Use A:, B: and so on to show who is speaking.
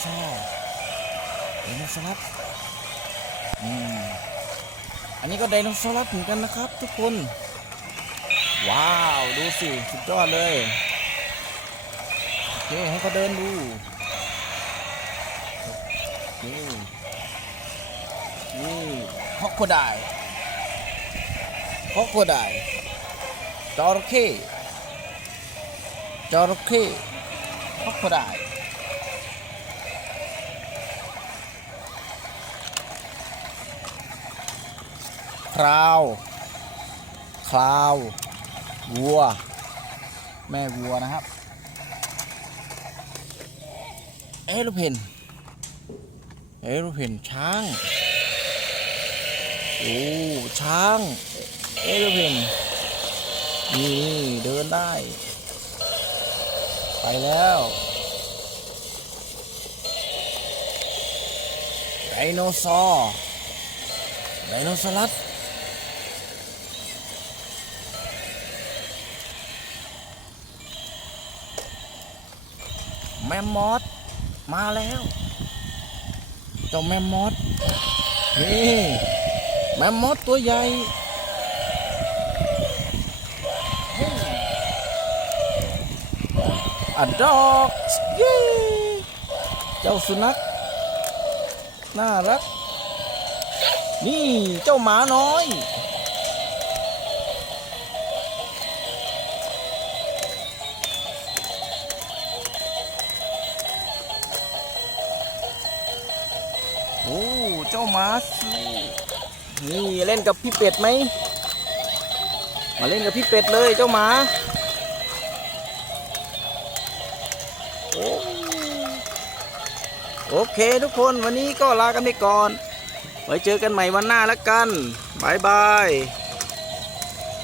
A: โนเสาร์อืมอันนี้ก็ไดโนเสาร์เหมือนกันนะครับ ทุกคน ว้าว ดูสิ สุดยอดเลยโอเคให้เขาเดินดูนี่นี่ฮอกโคไดฮอกโคไดจอระเข้จระเข้ฮอกโคได คราวคราว วัว แม่วัวนะครับ เอโรเพนเอโรเพนช้าง โอ้ ช้าง เอโรเพนนี่เดินได้ ไปแล้วไดโนเสาร์ไดโนเสาร์ แมมมอสมาแล้วเจ้าแมมมอสนี่แมมมอสตัวใหญ่อะดอกเย้เจ้าสุนัขน่ารัก นี่เจ้าหมาน้อย โอ้เจ้ามาสนี่เล่นกับพี่เป็ดไหมมาเล่นกับพี่เป็ดเลยเจ้าหมาโอ้โอเคทุกคนวันนี้ก็ลากันไปก่อน ไว้เจอกันใหม่วันหน้าแล้วกันบายบาย